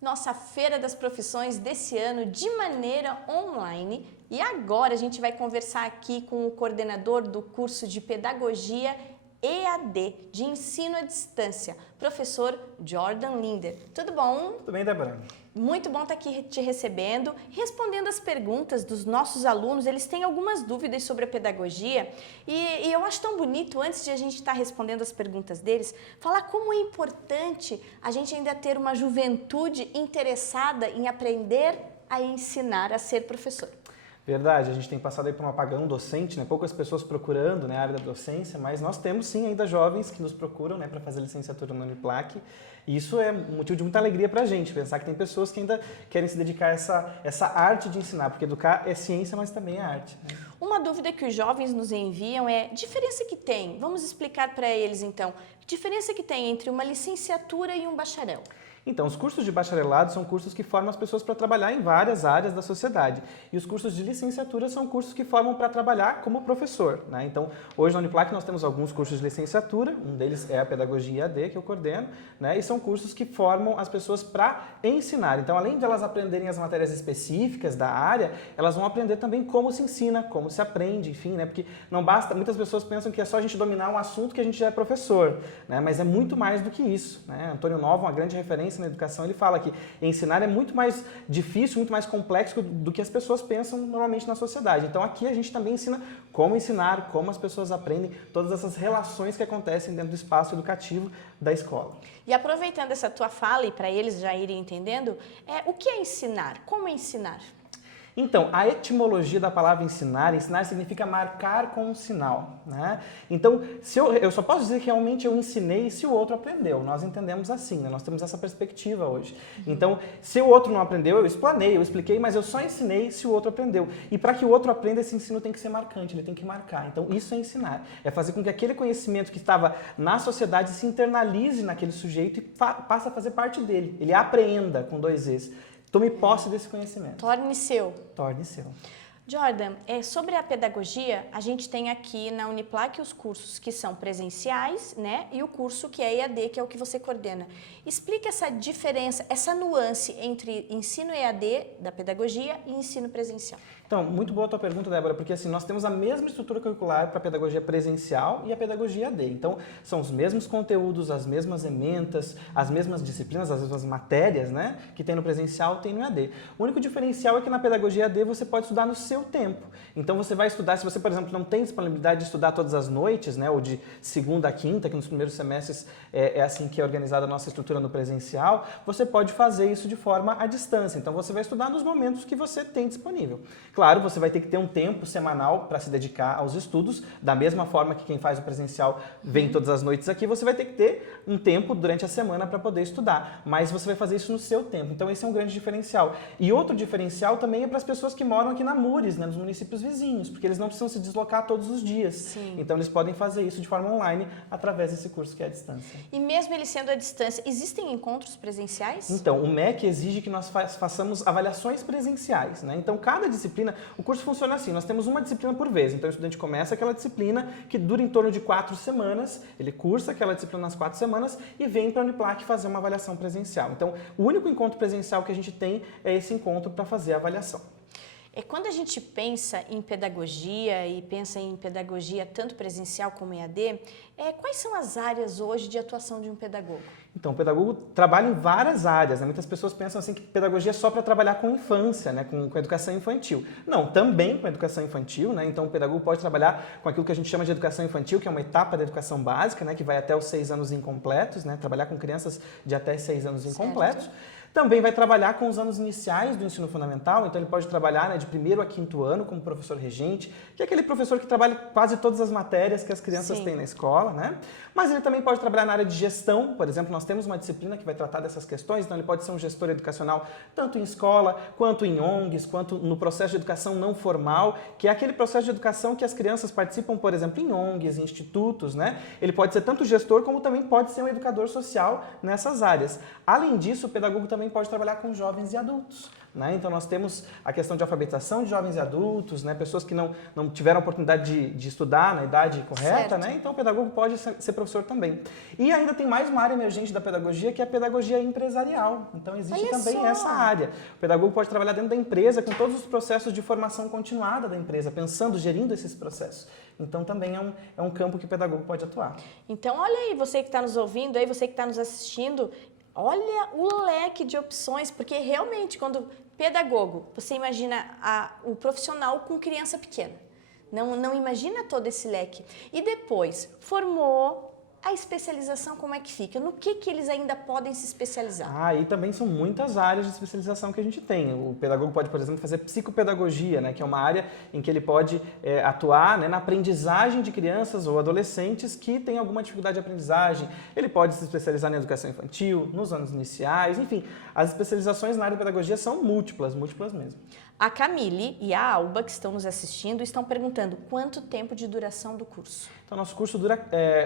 nossa Feira das Profissões desse ano de maneira online. E agora a gente vai conversar aqui com o coordenador do curso de Pedagogia EAD, de Ensino à Distância, professor Jordan Linder. Tudo bom? Tudo bem, Débora? Muito bom estar aqui te recebendo, respondendo as perguntas dos nossos alunos. Eles têm algumas dúvidas sobre a pedagogia e eu acho tão bonito, antes de a gente estar respondendo as perguntas deles, falar como é importante a gente ainda ter uma juventude interessada em aprender a ensinar a ser professor. Verdade, a gente tem passado aí por um apagão docente, né? Poucas pessoas procurando, né, a área da docência, mas nós temos sim ainda jovens que nos procuram, né, para fazer licenciatura no Uniplac. E isso é motivo de muita alegria para a gente, pensar que tem pessoas que ainda querem se dedicar a essa arte de ensinar, porque educar é ciência, mas também é arte, né? Uma dúvida que os jovens nos enviam é diferença que tem, vamos explicar para eles então, diferença que tem entre uma licenciatura e um bacharel. Então, os cursos de bacharelado são cursos que formam as pessoas para trabalhar em várias áreas da sociedade. E os cursos de licenciatura são cursos que formam para trabalhar como professor, né? Então, hoje na Uniplac nós temos alguns cursos de licenciatura, um deles é a Pedagogia EAD, que eu coordeno, né? E são cursos que formam as pessoas para ensinar. Então, além de elas aprenderem as matérias específicas da área, elas vão aprender também como se ensina, como se aprende, enfim, né? Porque não basta, muitas pessoas pensam que é só a gente dominar um assunto que a gente já é professor, né? Mas é muito mais do que isso, né? Antônio Nova, uma grande referência na educação, ele fala que ensinar é muito mais difícil, muito mais complexo do que as pessoas pensam normalmente na sociedade. Então aqui a gente também ensina como ensinar, como as pessoas aprendem, todas essas relações que acontecem dentro do espaço educativo da escola. E aproveitando essa tua fala e para eles já irem entendendo, o que é ensinar? Como ensinar? Então, a etimologia da palavra ensinar significa marcar com um sinal, né? Então, eu só posso dizer que realmente eu ensinei se o outro aprendeu. Nós entendemos assim, né? Nós temos essa perspectiva hoje. Então, se o outro não aprendeu, eu explanei, eu expliquei, mas eu só ensinei se o outro aprendeu. E para que o outro aprenda, esse ensino tem que ser marcante, ele tem que marcar. Então, isso é ensinar. É fazer com que aquele conhecimento que estava na sociedade se internalize naquele sujeito e passe a fazer parte dele. Ele apreenda, com 2 Es. Tome posse desse conhecimento. Torne seu. Torne seu. Jordan, sobre a pedagogia, a gente tem aqui na Uniplac os cursos que são presenciais, né? E o curso que é EAD, que é o que você coordena. Explica essa diferença, essa nuance entre ensino EAD da pedagogia e ensino presencial. Então, muito boa a tua pergunta, Débora, porque assim, nós temos a mesma estrutura curricular para a pedagogia presencial e a pedagogia EAD. Então, são os mesmos conteúdos, as mesmas ementas, as mesmas disciplinas, as mesmas matérias, né, que tem no presencial, tem no EAD. O único diferencial é que na pedagogia EAD você pode estudar no seu tempo. Então, você vai estudar, se você, por exemplo, não tem disponibilidade de estudar todas as noites, né, ou de segunda a quinta, que nos primeiros semestres é assim que é organizada a nossa estrutura no presencial, você pode fazer isso de forma à distância. Então, você vai estudar nos momentos que você tem disponível. Claro, você vai ter que ter um tempo semanal para se dedicar aos estudos, da mesma forma que quem faz o presencial vem todas as noites aqui, você vai ter que ter um tempo durante a semana para poder estudar, mas você vai fazer isso no seu tempo, então esse é um grande diferencial. E outro diferencial também é para as pessoas que moram aqui na Mures, né, nos municípios vizinhos, porque eles não precisam se deslocar todos os dias. Sim. Então eles podem fazer isso de forma online através desse curso que é à distância. E mesmo ele sendo à distância, existem encontros presenciais? Então, o MEC exige que nós façamos avaliações presenciais, né? Então, cada disciplina, o curso funciona assim, nós temos uma disciplina por vez, então o estudante começa aquela disciplina que dura em torno de 4 semanas, ele cursa aquela disciplina nas 4 semanas e vem para a Uniplac fazer uma avaliação presencial. Então, o único encontro presencial que a gente tem é esse encontro para fazer a avaliação. Quando a gente pensa em pedagogia e pensa em pedagogia tanto presencial como EAD, quais são as áreas hoje de atuação de um pedagogo? Então, o pedagogo trabalha em várias áreas, né? Muitas pessoas pensam assim que pedagogia é só para trabalhar com infância, né? Com educação infantil. Não, também com educação infantil, né? Então, o pedagogo pode trabalhar com aquilo que a gente chama de educação infantil, que é uma etapa da educação básica, né? Que vai até os 6 anos incompletos, né? Trabalhar com crianças de até 6 anos incompletos. Certo. Também vai trabalhar com os anos iniciais do ensino fundamental, então ele pode trabalhar, né, de 1º a 5º ano como professor regente, que é aquele professor que trabalha quase todas as matérias que as crianças têm na escola, né? Mas ele também pode trabalhar na área de gestão, por exemplo, nós temos uma disciplina que vai tratar dessas questões, então ele pode ser um gestor educacional tanto em escola, quanto em ONGs, quanto no processo de educação não formal, que é aquele processo de educação que as crianças participam, por exemplo, em ONGs, em institutos, né? Ele pode ser tanto gestor como também pode ser um educador social nessas áreas. Além disso, o pedagogo também também pode trabalhar com jovens e adultos. Né? Então, nós temos a questão de alfabetização de jovens e adultos, né? Pessoas que não tiveram a oportunidade de estudar na idade correta, né? Então o pedagogo pode ser professor também. E ainda tem mais uma área emergente da pedagogia, que é a pedagogia empresarial. Então, existe também essa área. O pedagogo pode trabalhar dentro da empresa com todos os processos de formação continuada da empresa, pensando, gerindo esses processos. Então, também é um campo que o pedagogo pode atuar. Então, olha aí, você que está nos ouvindo, aí você que está nos assistindo, olha o leque de opções, porque realmente, quando pedagogo, você imagina o profissional com criança pequena, não imagina todo esse leque. E depois, formou a especialização, como é que fica? No que eles ainda podem se especializar? E também são muitas áreas de especialização que a gente tem. O pedagogo pode, por exemplo, fazer psicopedagogia, né, que é uma área em que ele pode atuar, né, na aprendizagem de crianças ou adolescentes que têm alguma dificuldade de aprendizagem. Ele pode se especializar na educação infantil, nos anos iniciais, enfim. As especializações na área de pedagogia são múltiplas mesmo. A Camille e a Alba, que estão nos assistindo, estão perguntando quanto tempo de duração do curso. Então, nosso curso dura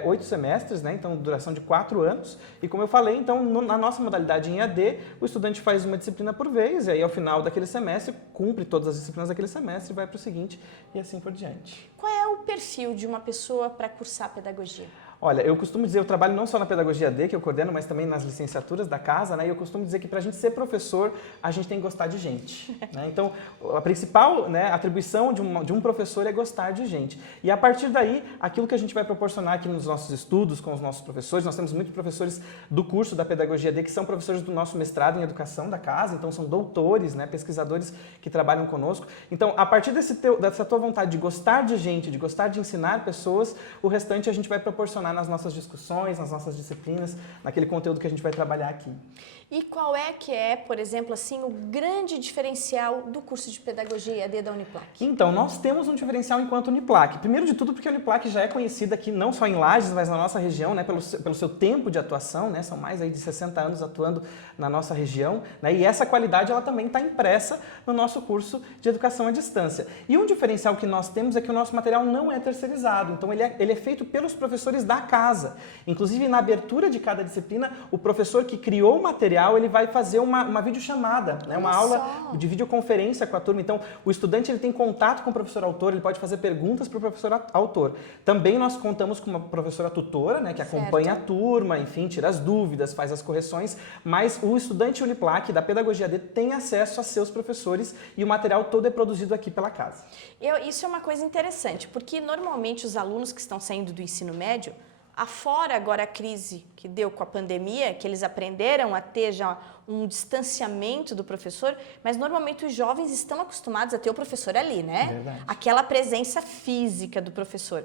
8 semestres, né? Então, duração de 4 anos. E como eu falei, então, na nossa modalidade em EAD, o estudante faz uma disciplina por vez, e aí, ao final daquele semestre, cumpre todas as disciplinas daquele semestre, vai para o seguinte, e assim por diante. Qual é o perfil de uma pessoa para cursar pedagogia? Olha, eu costumo dizer, eu trabalho não só na pedagogia AD, que eu coordeno, mas também nas licenciaturas da casa, né? E eu costumo dizer que para a gente ser professor, a gente tem que gostar de gente, né? Então, a principal, né, atribuição de um professor é gostar de gente. E a partir daí, aquilo que a gente vai proporcionar aqui nos nossos estudos com os nossos professores, nós temos muitos professores do curso da pedagogia AD que são professores do nosso mestrado em educação da casa, então são doutores, né, pesquisadores que trabalham conosco. Então, a partir dessa tua vontade de gostar de gente, de gostar de ensinar pessoas, o restante a gente vai proporcionar nas nossas discussões, nas nossas disciplinas, naquele conteúdo que a gente vai trabalhar aqui. E qual é, por exemplo, assim, o grande diferencial do curso de pedagogia EAD da Uniplac? Então, nós temos um diferencial enquanto Uniplac. Primeiro de tudo porque a Uniplac já é conhecida aqui não só em Lages, mas na nossa região, né, pelo seu tempo de atuação, né, são mais aí de 60 anos atuando na nossa região, né, e essa qualidade ela também está impressa no nosso curso de educação à distância. E um diferencial que nós temos é que o nosso material não é terceirizado, então ele é feito pelos professores da casa. Inclusive, na abertura de cada disciplina, o professor que criou o material, ele vai fazer uma videochamada, né? Uma aula de videoconferência com a turma. Então, o estudante ele tem contato com o professor autor, ele pode fazer perguntas para o professor autor. Também nós contamos com uma professora tutora, né, que acompanha a turma, enfim, tira as dúvidas, faz as correções, mas o estudante Uniplac da Pedagogia AD tem acesso a seus professores e o material todo é produzido aqui pela casa. Isso é uma coisa interessante, porque normalmente os alunos que estão saindo do ensino médio, afora agora a crise que deu com a pandemia, que eles aprenderam a ter já um distanciamento do professor, mas normalmente os jovens estão acostumados a ter o professor ali, né? Verdade. Aquela presença física do professor.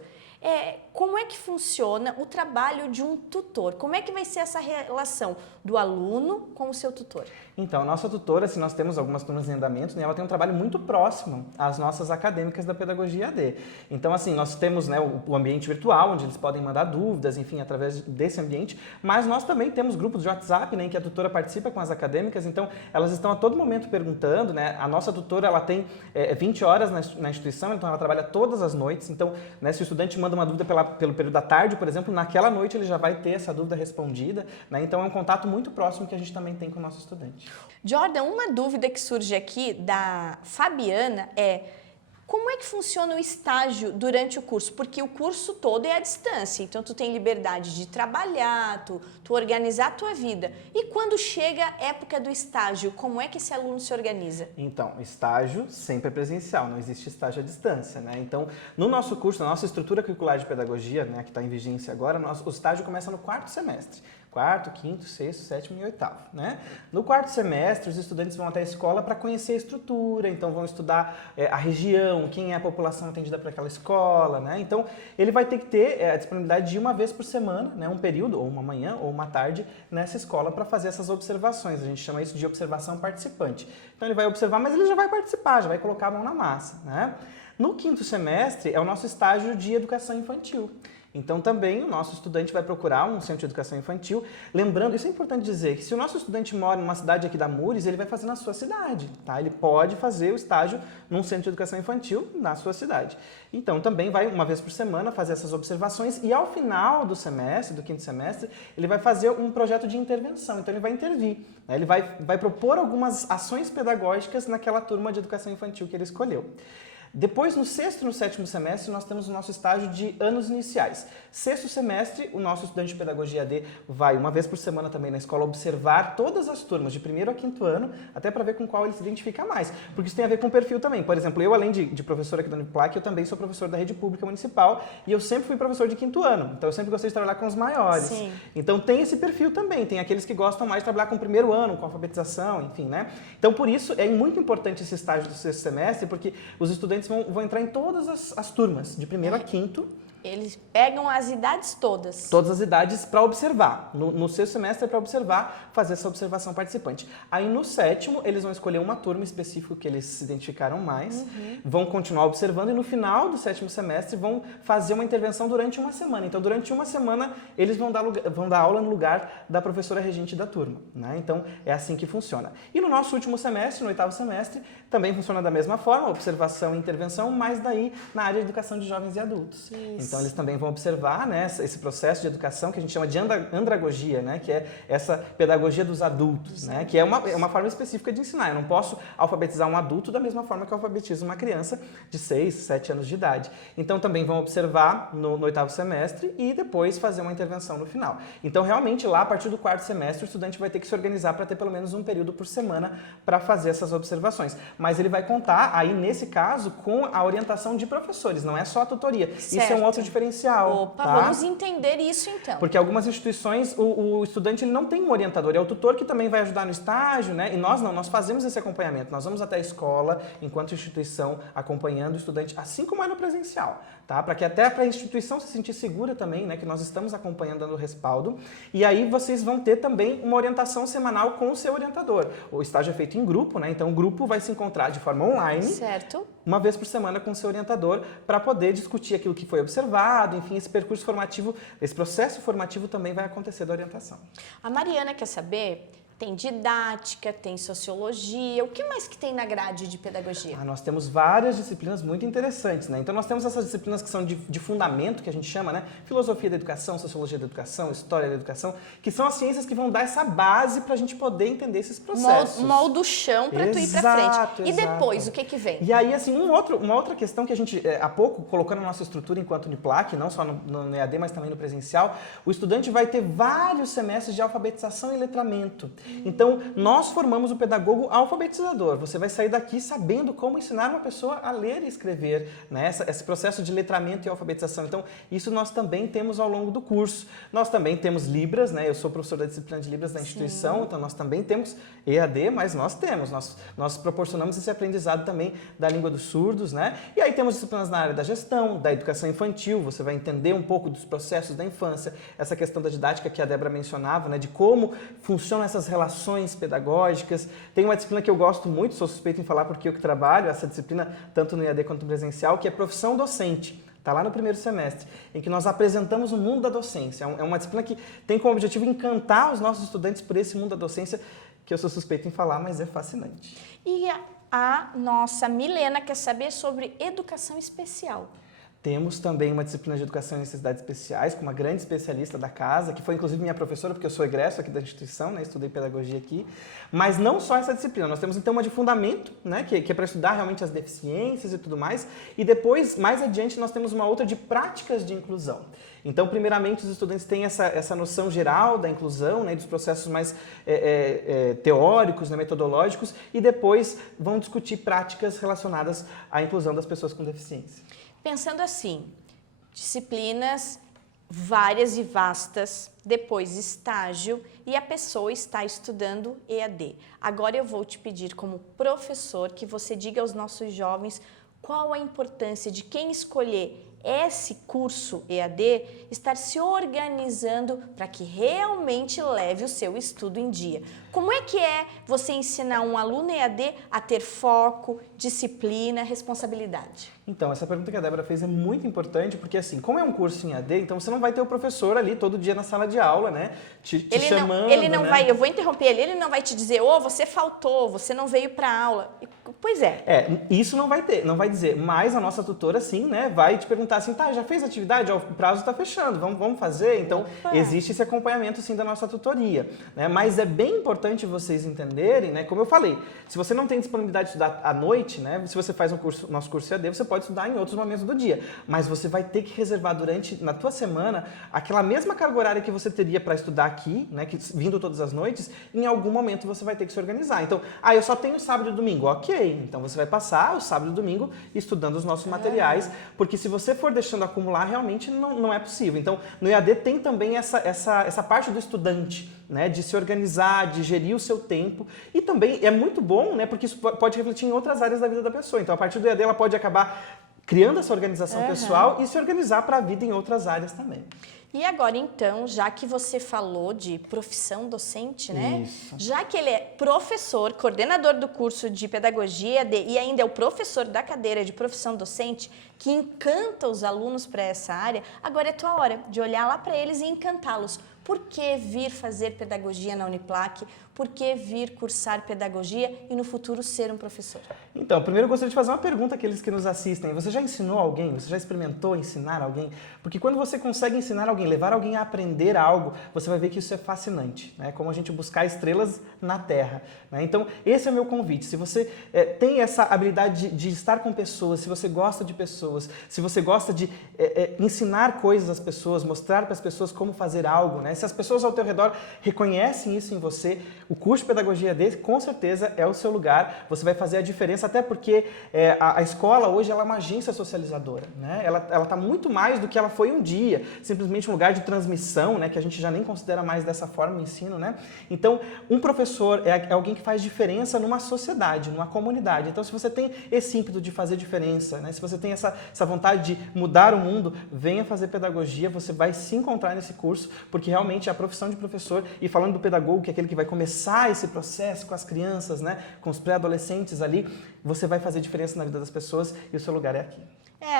Como é que funciona o trabalho de um tutor? Como é que vai ser essa relação do aluno com o seu tutor? Então, a nossa tutora, se nós temos algumas turmas em andamento, né, ela tem um trabalho muito próximo às nossas acadêmicas da pedagogia AD. Então, assim, nós temos, né, o ambiente virtual, onde eles podem mandar dúvidas, enfim, através desse ambiente, mas nós também temos grupos de WhatsApp, né, em que a tutora participa com as acadêmicas, então elas estão a todo momento perguntando, né, a nossa tutora, ela tem 20 horas na instituição, então ela trabalha todas as noites, então, né, se o estudante manda uma dúvida pelo período da tarde, por exemplo, naquela noite ele já vai ter essa dúvida respondida, né, então é um contato muito próximo que a gente também tem com o nosso estudante. Jordan, uma dúvida que surge aqui da Fabiana é: como é que funciona o estágio durante o curso? Porque o curso todo é à distância, então tu tem liberdade de trabalhar, tu organizar a tua vida. E quando chega a época do estágio, como é que esse aluno se organiza? Então, estágio sempre é presencial, não existe estágio à distância, né? Então, no nosso curso, na nossa estrutura curricular de pedagogia, né, que está em vigência agora, o estágio começa no 4º semestre. 4º, 5º, 6º, 7º e 8º, né? No 4º semestre, os estudantes vão até a escola para conhecer a estrutura, então vão estudar a região, quem é a população atendida para aquela escola, né? Então, ele vai ter que ter a disponibilidade de uma vez por semana, né? Um período, ou uma manhã, ou uma tarde, nessa escola para fazer essas observações. A gente chama isso de observação participante. Então, ele vai observar, mas ele já vai participar, já vai colocar a mão na massa, né? No 5º semestre, é o nosso estágio de educação infantil. Então também o nosso estudante vai procurar um centro de educação infantil. Lembrando, isso é importante dizer, que se o nosso estudante mora numa cidade aqui da Mures, ele vai fazer na sua cidade, tá? Ele pode fazer o estágio num centro de educação infantil na sua cidade. Então também vai uma vez por semana fazer essas observações e ao final do semestre, do quinto semestre, ele vai fazer um projeto de intervenção. Então ele vai intervir, né? Ele vai propor algumas ações pedagógicas naquela turma de educação infantil que ele escolheu. Depois, no sexto e no sétimo semestre, nós temos o nosso estágio de anos iniciais. Sexto semestre, o nosso estudante de pedagogia AD vai, uma vez por semana também na escola, observar todas as turmas, de primeiro a quinto ano, até para ver com qual ele se identifica mais. Porque isso tem a ver com o perfil também. Por exemplo, eu, além de professor aqui da Uniplac, eu também sou professor da rede pública municipal e eu sempre fui professor de quinto ano. Então, eu sempre gostei de trabalhar com os maiores. Sim. Então, tem esse perfil também. Tem aqueles que gostam mais de trabalhar com o primeiro ano, com alfabetização, enfim, né? Então, por isso, é muito importante esse estágio do sexto semestre, porque os estudantes vão entrar em todas as turmas, de primeiro a quinto. Eles pegam as idades todas. Todas as idades para observar. No sexto semestre é para observar, fazer essa observação participante. Aí no sétimo, eles vão escolher uma turma específica que eles se identificaram mais, vão continuar observando e no final do sétimo semestre vão fazer uma intervenção durante uma semana. Então, durante uma semana, eles vão dar aula no lugar da professora regente da turma, né? Então, é assim que funciona. E no nosso último semestre, no oitavo semestre, também funciona da mesma forma, observação e intervenção, mas daí na área de educação de jovens e adultos. Isso. Então, eles também vão observar, né, esse processo de educação que a gente chama de andragogia, né, que é essa pedagogia dos adultos, né, que é uma forma específica de ensinar. Eu não posso alfabetizar um adulto da mesma forma que eu alfabetizo uma criança de 6, 7 anos de idade. Então, também vão observar no oitavo semestre e depois fazer uma intervenção no final. Então, realmente, lá, a partir do quarto semestre, o estudante vai ter que se organizar para ter pelo menos um período por semana para fazer essas observações. Mas ele vai contar, aí, nesse caso, com a orientação de professores, não é só a tutoria. Certo. Isso é um outro diferencial. Opa, tá? vamos entender isso então. Porque algumas instituições, o estudante ele não tem um orientador, é o tutor que também vai ajudar no estágio, né? E nós não, nós fazemos esse acompanhamento. Nós vamos até a escola, enquanto instituição, acompanhando o estudante, assim como é no presencial, tá? Para que até para a instituição se sentir segura também, né? Que nós estamos acompanhando, dando respaldo. E aí vocês vão ter também uma orientação semanal com o seu orientador. O estágio é feito em grupo, né? Então o grupo vai se encontrar de forma online. Certo. Uma vez por semana com o seu orientador para poder discutir aquilo que foi observado, enfim, esse percurso formativo, esse processo formativo também vai acontecer da orientação. A Mariana quer saber, tem didática, tem sociologia, o que mais que tem na grade de pedagogia? Nós temos várias disciplinas muito interessantes, né? Então nós temos essas disciplinas que são de fundamento, que a gente chama, né? Filosofia da educação, sociologia da educação, história da educação, que são as ciências que vão dar essa base para a gente poder entender esses processos. Molda o chão para tu ir para frente. E depois, o que vem? E aí, assim, uma outra questão que a gente, há pouco, colocou na nossa estrutura enquanto Uniplac, não só no EAD, mas também no presencial, o estudante vai ter vários semestres de alfabetização e letramento. Então, nós formamos o pedagogo alfabetizador. Você vai sair daqui sabendo como ensinar uma pessoa a ler e escrever, né? Esse processo de letramento e alfabetização. Então, isso nós também temos ao longo do curso. Nós também temos Libras, né? Eu sou professor da disciplina de Libras da instituição, então nós também temos EAD, mas nós proporcionamos esse aprendizado também da língua dos surdos, né? E aí temos disciplinas na área da gestão, da educação infantil, você vai entender um pouco dos processos da infância, essa questão da didática que a Débora mencionava, né? De como funcionam essas relações pedagógicas. Tem uma disciplina que eu gosto muito, sou suspeito em falar porque eu que trabalho, essa disciplina tanto no EAD quanto no presencial, que é profissão docente. Está lá no primeiro semestre, em que nós apresentamos o mundo da docência. É uma disciplina que tem como objetivo encantar os nossos estudantes por esse mundo da docência, que eu sou suspeito em falar, mas é fascinante. E a nossa Milena quer saber sobre educação especial. Temos também uma disciplina de educação e necessidades especiais, com uma grande especialista da casa, que foi inclusive minha professora, porque eu sou egresso aqui da instituição, né, estudei pedagogia aqui. Mas não só essa disciplina, nós temos então uma de fundamento, né, que é para estudar realmente as deficiências e tudo mais, e depois, mais adiante, nós temos uma outra de práticas de inclusão. Então, primeiramente, os estudantes têm essa noção geral da inclusão, né, dos processos mais teóricos, né, metodológicos, e depois vão discutir práticas relacionadas à inclusão das pessoas com deficiência. Pensando assim, disciplinas várias e vastas, depois estágio e a pessoa está estudando EAD. Agora eu vou te pedir como professor que você diga aos nossos jovens qual a importância de quem escolher esse curso EAD estar se organizando para que realmente leve o seu estudo em dia. Como é que é você ensinar um aluno EAD a ter foco, disciplina, responsabilidade? Então, essa pergunta que a Débora fez é muito importante, porque assim, como é um curso em EAD, então você não vai ter o professor ali todo dia na sala de aula, né, te chamando, ele não né? vai, eu vou interromper ele não vai te dizer, você faltou, você não veio para a aula. Pois é. Isso não vai ter, não vai dizer, mas a nossa tutora sim, né, vai te perguntar assim, tá, já fez atividade? Ó, o prazo está fechando, vamos fazer? Então, existe esse acompanhamento sim da nossa tutoria, né, mas é bem importante vocês entenderem, né, como eu falei, se você não tem disponibilidade de estudar à noite, né, se você faz nosso curso EAD, você pode estudar em outros momentos do dia, mas você vai ter que reservar na tua semana, aquela mesma carga horária que você teria para estudar aqui, né, vindo todas as noites, em algum momento você vai ter que se organizar. Então, eu só tenho sábado e domingo, ok, então você vai passar o sábado e domingo estudando os nossos materiais, porque se você for deixando acumular, realmente não é possível. Então, no EAD tem também essa parte do estudante, né, de se organizar, de gerir o seu tempo, e também é muito bom, né, porque isso pode refletir em outras áreas da vida da pessoa. Então, a partir do EAD, ela pode acabar criando essa organização pessoal e se organizar para a vida em outras áreas também. E agora, então, já que você falou de profissão docente, né? Isso. Já que ele é professor, coordenador do curso de pedagogia e ainda é o professor da cadeira de profissão docente, que encanta os alunos para essa área, agora é tua hora de olhar lá para eles e encantá-los. Por que vir fazer pedagogia na Uniplac? Por que vir cursar pedagogia e no futuro ser um professor? Então, primeiro eu gostaria de fazer uma pergunta àqueles que nos assistem. Você já ensinou alguém? Você já experimentou ensinar alguém? Porque quando você consegue ensinar alguém, levar alguém a aprender algo, você vai ver que isso é fascinante, né? Como a gente buscar estrelas na Terra, né? Então, esse é o meu convite. Se você tem essa habilidade de estar com pessoas, se você gosta de pessoas, se você gosta de ensinar coisas às pessoas, mostrar para as pessoas como fazer algo, né? Se as pessoas ao teu redor reconhecem isso em você, o curso de pedagogia EAD com certeza é o seu lugar. Você vai fazer a diferença, até porque a escola hoje ela é uma agência socializadora, né? Ela está muito mais do que ela foi um dia, simplesmente um lugar de transmissão, né? Que a gente já nem considera mais dessa forma o ensino, né? Então, um professor é alguém que faz diferença numa sociedade, numa comunidade. Então, se você tem esse ímpeto de fazer diferença, né? Se você tem essa vontade de mudar o mundo, venha fazer pedagogia, você vai se encontrar nesse curso, porque realmente a profissão de professor, e falando do pedagogo, que é aquele que vai começar esse processo com as crianças, né, com os pré-adolescentes ali, você vai fazer diferença na vida das pessoas e o seu lugar é aqui.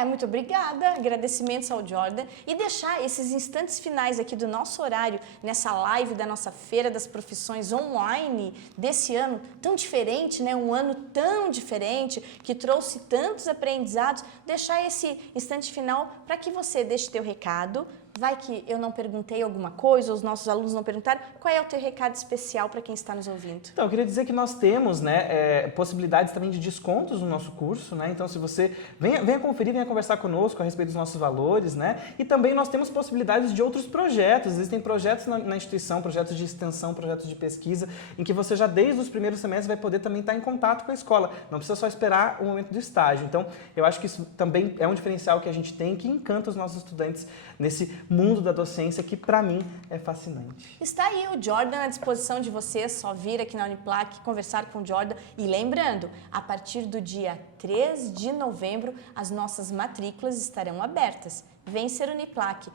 Muito obrigada, agradecimentos ao Jordan, e deixar esses instantes finais aqui do nosso horário, nessa live da nossa Feira das Profissões online desse ano tão diferente, né? Um ano tão diferente, que trouxe tantos aprendizados, deixar esse instante final para que você deixe teu recado. Vai que eu não perguntei alguma coisa, os nossos alunos não perguntaram. Qual é o teu recado especial para quem está nos ouvindo? Então, eu queria dizer que nós temos, né, possibilidades também de descontos no nosso curso, né? Então, se você venha conferir, venha conversar conosco a respeito dos nossos valores, né? E também nós temos possibilidades de outros projetos. Existem projetos na instituição, projetos de extensão, projetos de pesquisa, em que você já desde os primeiros semestres vai poder também estar em contato com a escola. Não precisa só esperar o momento do estágio. Então, eu acho que isso também é um diferencial que a gente tem, que encanta os nossos estudantes nesse mundo da docência, que para mim é fascinante. Está aí o Jordan à disposição de vocês, só vir aqui na Uniplac, conversar com o Jordan. E lembrando, a partir do dia 3 de novembro, as nossas matrículas estarão abertas. Vem ser Uniplac,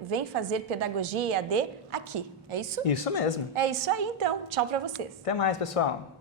vem fazer pedagogia EAD aqui, é isso? Isso mesmo. É isso aí então, tchau para vocês. Até mais, pessoal.